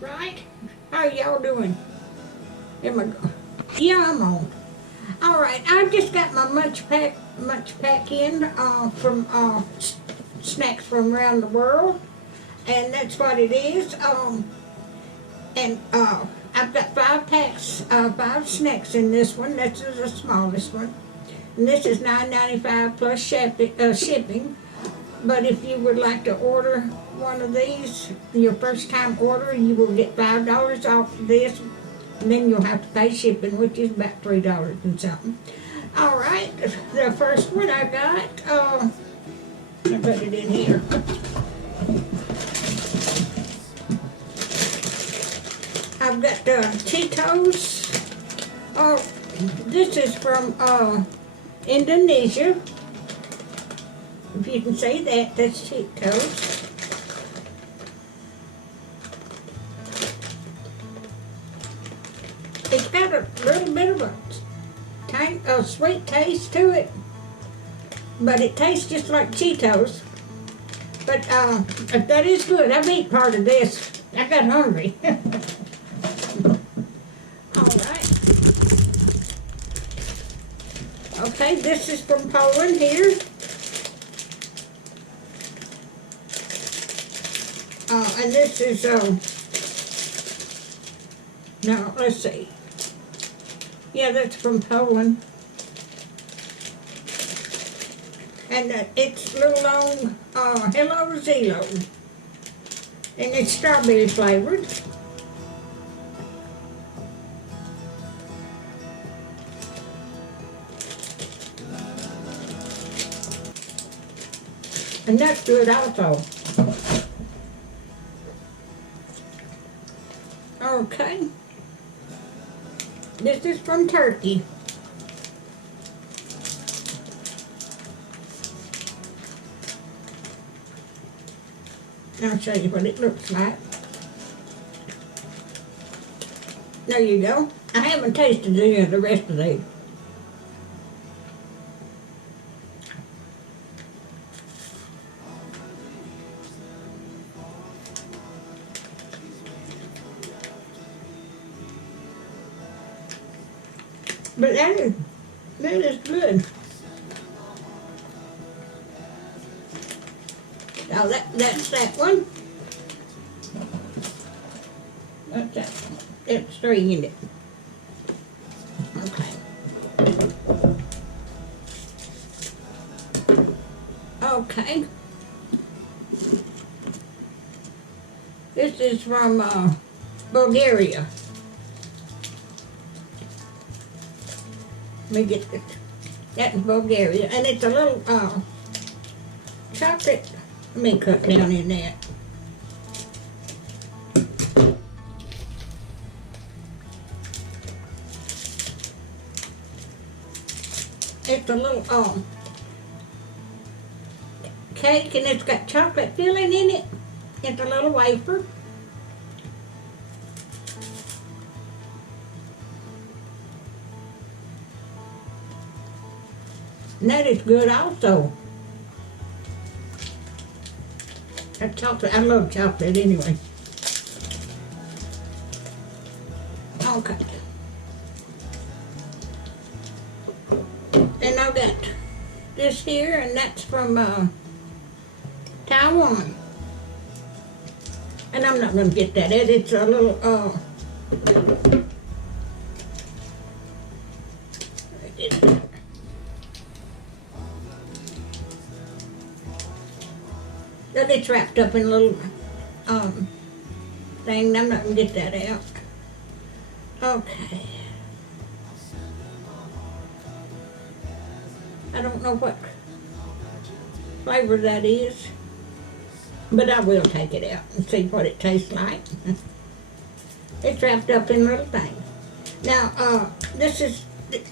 right? How y'all doing? Am I? Yeah, I'm on. All right, I just got my munch pack in from snacks from around the world, and that's what it is. And I've got 5 packs, 5 snacks in this one. This is the smallest one, and this is $9.95 plus shipping. But if you would like to order one of these, your first time order, you will get $5 off of this, and then you'll have to pay shipping, which is about $3 and something. All right, the first one I got, I put it in here. I've got Cheetos. Oh, this is from Indonesia. If you can say that, that's Cheetos. It's got a little bit of a sweet taste to it, but it tastes just like Cheetos. But that is good. I've eaten part of this. I got hungry. All right. Okay, this is from Poland here. And this is, now, let's see. Yeah, that's from Poland. And it's little long, Hello Zelo. And it's strawberry flavored. And that's good also. Okay. This is from Turkey. I'll show you what it looks like. There you go. I haven't tasted the rest of these. But that is good. Now that's that one. That's that one. It's 3 in it. Okay. Okay. This is from Bulgaria. Let me get this. That's Bulgaria. And it's a little chocolate. Let me cut down in that. It's a little cake, and it's got chocolate filling in it. It's a little wafer. And that is good also. That chocolate, I love chocolate anyway. Okay. And I've got this here, and that's from Taiwan. And I'm not going to get that. It's a little, it's wrapped up in a little thing. I'm not going to get that out. Okay. I don't know what flavor that is, but I will take it out and see what it tastes like. It's wrapped up in little things. Now, this is,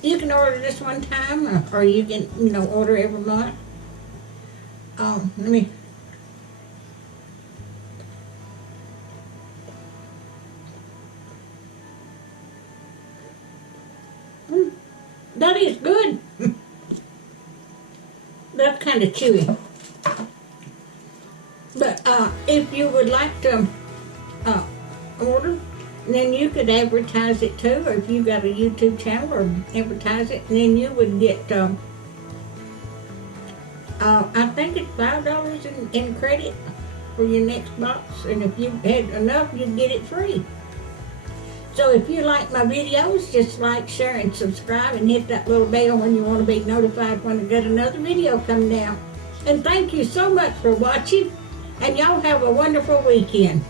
you can order this one time, or you can, order every month. Let me. That is good. That's kind of chewy. But if you would like to order. And then you could advertise it too, or if you got a YouTube channel, or advertise it, and then you would get, I think it's $5 in credit for your next box, and if you had enough, you'd get it free. So if you like my videos, just like, share, and subscribe, and hit that little bell when you want to be notified when I get another video come down. And thank you so much for watching, and y'all have a wonderful weekend.